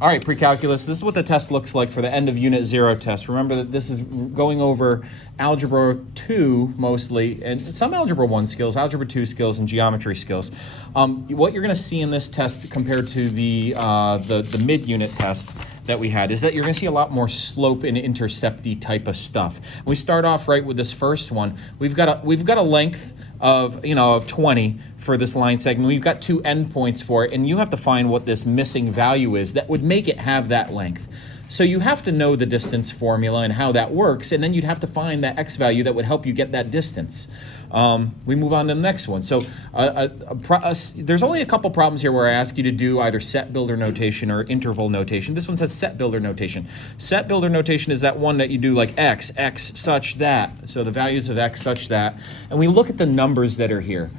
All right, pre-calculus, this is what the test looks like for the end of Unit 0 test. Remember that this is going over Algebra 2 mostly, and some Algebra 1 skills, Algebra 2 skills, and geometry skills. What you're going to see in this test compared to the mid-unit test that we had is that you're going to see a lot more slope and intercepty type of stuff. We start off right with this first one. We've got a length of 20 for this line segment. We've got 2 endpoints for it, and you have to find what this missing value is that would make it have that length. So you have to know the distance formula and how that works, and then you'd have to find that x value that would help you get that distance. We move on to the next one. So there's only a couple problems here where I ask you to do either set builder notation or interval notation. This one says set builder notation. Set builder notation is that one that you do like x such that. So the values of x such that. And we look at the numbers that are here.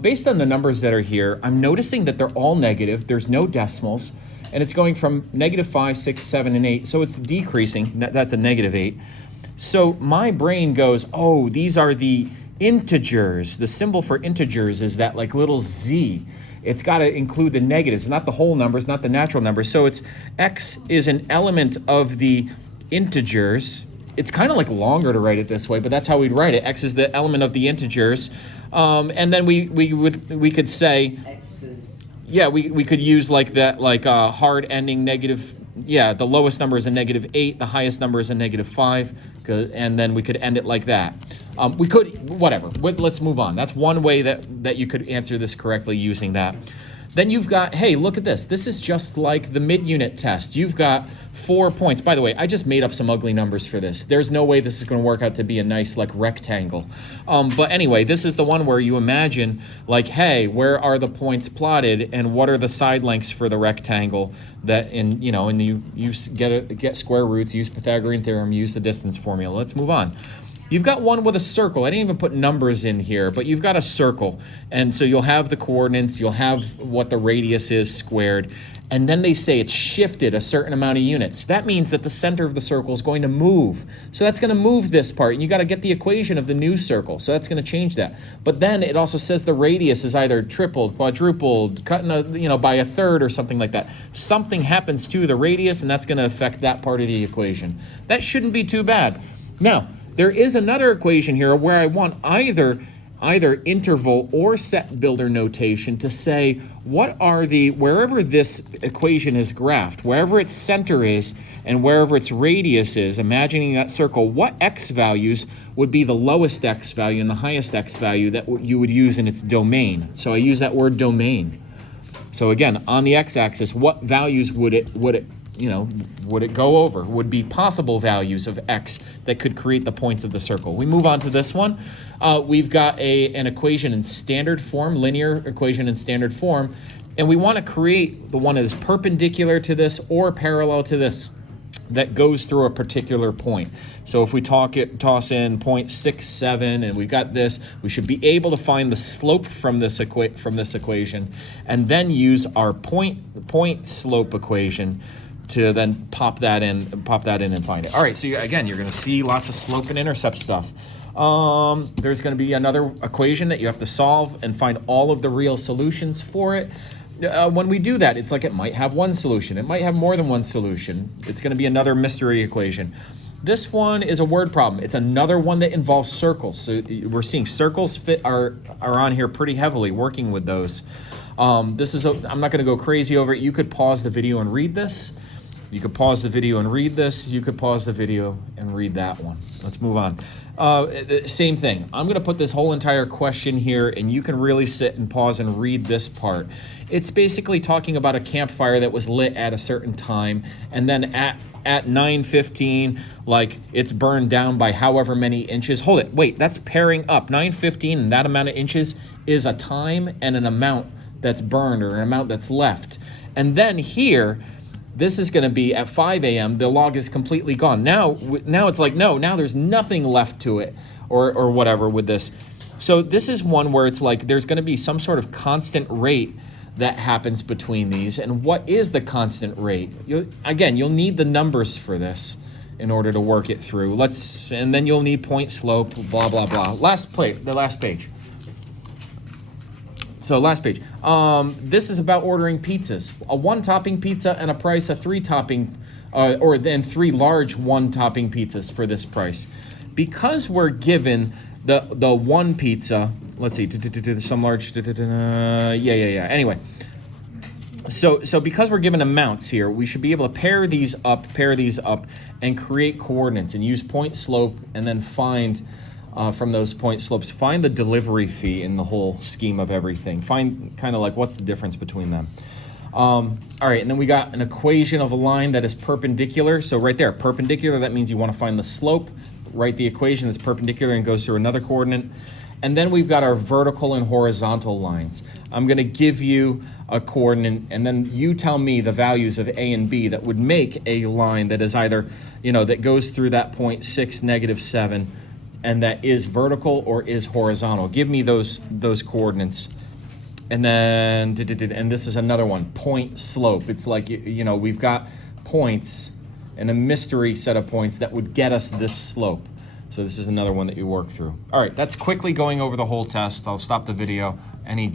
Based on the numbers that are here, I'm noticing that they're all negative. There's no decimals. And it's going from -5, 6, 7, and 8. So it's decreasing. That's a -8. So my brain goes, oh, these are the integers. The symbol for integers is that like little z. It's got to include the negatives, not the whole numbers, not the natural numbers. So it's x is an element of the integers. It's kind of like longer to write it this way, but that's how we'd write it. X is the element of the integers. And then we could say, X is, yeah, we could use like that, like hard ending negative. Yeah, the lowest number is a -8, the highest number is a -5, and then we could end it like that. We could, whatever, let's move on. That's one way that you could answer this correctly using that. Then you've got, hey, look at this. This is just like the mid-unit test. You've got 4 points. By the way, I just made up some ugly numbers for this. There's no way this is going to work out to be a nice like rectangle. But anyway, this is the one where you imagine like, hey, where are the points plotted and what are the side lengths for the rectangle that and you get square roots, use Pythagorean theorem, use the distance formula. Let's move on. You've got one with a circle. I didn't even put numbers in here, but you've got a circle. And so you'll have the coordinates, you'll have what the radius is squared, and then they say it's shifted a certain amount of units. That means that the center of the circle is going to move. So that's going to move this part, and you got to get the equation of the new circle. So that's going to change that. But then it also says the radius is either tripled, quadrupled, cut by a third or something like that. Something happens to the radius, and that's going to affect that part of the equation. That shouldn't be too bad. Now, there is another equation here where I want either interval or set builder notation to say what are wherever this equation is graphed, wherever its center is and wherever its radius is, imagining that circle, what x values would be the lowest x value and the highest x value that you would use in its domain. So I use that word domain. So again, on the x-axis, what values would it go over, would be possible values of x that could create the points of the circle. We move on to this one. We've got an equation in standard form, linear equation in standard form, and we want to create the one that is perpendicular to this or parallel to this that goes through a particular point. So if we toss in 0.67 and we got this, we should be able to find the slope from this equation and then use our point slope equation to then pop that in and find it. All right, so again, you're going to see lots of slope and intercept stuff. There's going to be another equation that you have to solve and find all of the real solutions for it. When we do that, it's like it might have one solution. It might have more than one solution. It's going to be another mystery equation. This one is a word problem. It's another one that involves circles. So we're seeing circles are on here pretty heavily, working with those. I'm not going to go crazy over it. You could pause the video and read this. You could pause the video and read this. You could pause the video and read that one. Let's move on. Same thing. I'm going to put this whole entire question here, and you can really sit and pause and read this part. It's basically talking about a campfire that was lit at a certain time, and then at 9:15, like it's burned down by however many inches. Hold it. Wait, that's pairing up. 9:15 and that amount of inches is a time and an amount that's burned or an amount that's left. And then here, this is going to be at 5 a.m. The log is completely gone. Now it's like, no, now there's nothing left to it or whatever with this. So this is one where it's like there's going to be some sort of constant rate that happens between these. And what is the constant rate? You'll need the numbers for this in order to work it through. And then you'll need point slope, blah, blah, blah. The last page. So last page. This is about ordering pizzas. A 1-topping pizza and a price of 3-topping, or then 3 large 1-topping pizzas for this price. Because we're given the 1 pizza, let's see, some large, yeah. Anyway, so because we're given amounts here, we should be able to pair these up, and create coordinates and use point slope, and then find from those point slopes, find the delivery fee in the whole scheme of everything. Find kind of like what's the difference between them. All right, and then we got an equation of a line that is perpendicular. So right there, perpendicular, that means you want to find the slope. Write the equation that's perpendicular and goes through another coordinate. And then we've got our vertical and horizontal lines. I'm going to give you a coordinate, and then you tell me the values of A and B that would make a line that is either, that goes through that point 6, -7, and that is vertical or is horizontal. Give me those coordinates. And then, and this is another one, point slope. It's like, we've got points and a mystery set of points that would get us this slope. So this is another one that you work through. All right, that's quickly going over the whole test. I'll stop the video. Any